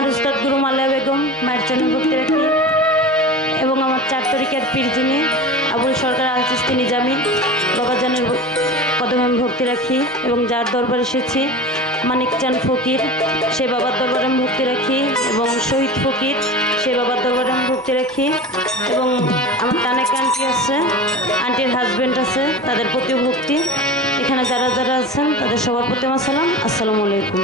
আমার উস্তাদ গুরু মালিয়া বেগম মায়ের চরণে ভক্তি রাখি এবং আমার 4 তরিকার পীর যিনি আবুল সরকার আল চিস্তি নিজামী বাবাজানের কদমে আমি ভক্তি রাখি এবং যার দরবারে এসেছি মানিক চাঁদ ফকির সেই বাবার দরবারে আমি ভক্তি রাখি এবং শহীদ ফকির সেই বাবার দরবারে আমি ভক্তি রাখি এবং আমার টানেক আন্টি আছে, আন্টির হাজব্যান্ড আছে, তাদের প্রতিও ভক্তি। এখানে যারা যারা আছেন তাদের সবার প্রতি আমার সালাম, আসসালামু আলাইকুম।